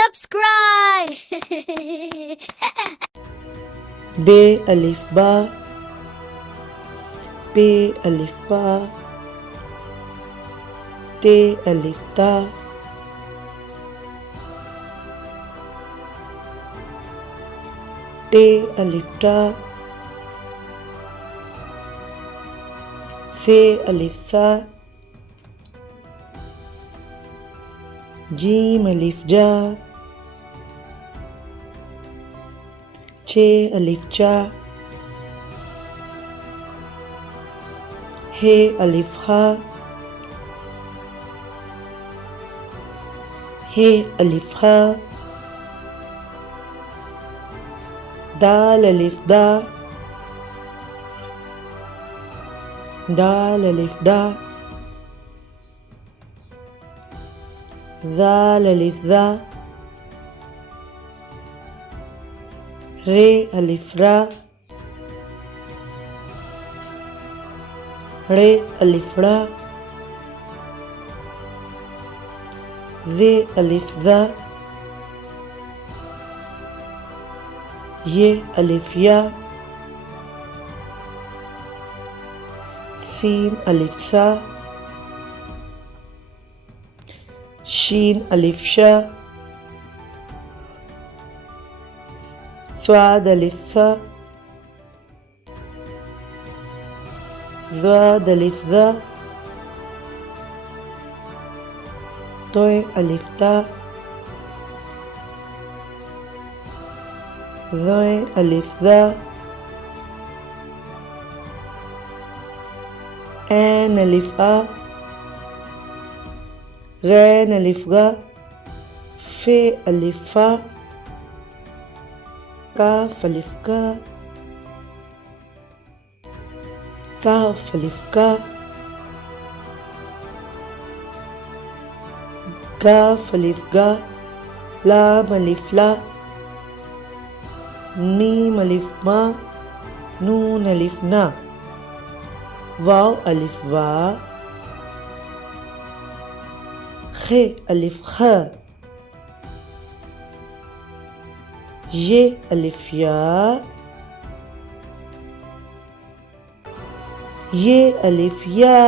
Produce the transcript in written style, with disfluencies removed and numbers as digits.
subscribe. बे अलिफ बा, पे अलिफ बा, ते अलिफ ता, टे अलिफ टा, से अलिफ सा, जीम अलिफ जा, छे अलिफ चा, हे अलिफ हा, हे अलिफ हा, दाल अलिफ दा, दाल अलिफ डा, ज़ाल अलिफ ज़ा, रे अलिफ रा, रे अलिफ रा, ज़े अलिफ ज़ा, ये अलिफ या, सीन अलिफ सा, शीन अलिफ शा, स्वाद अलिफ सा, ज़ाद अलिफ ज़ा, तोय अलिफ ता, ज़ोय अलिफ ज़ा, ऐन अलिफ आ, गैन अलिफ गा, फे अलिफ फा, काफ अलिफ का, काफ अलिफ का, गाफ अलिफ गा, लाम अलिफ ला, मीम अलिफ मा, नून अलिफ ना, वाव अलिफ वा, खे अलिफ ख, ये अलिफ या, ये अलिफ या।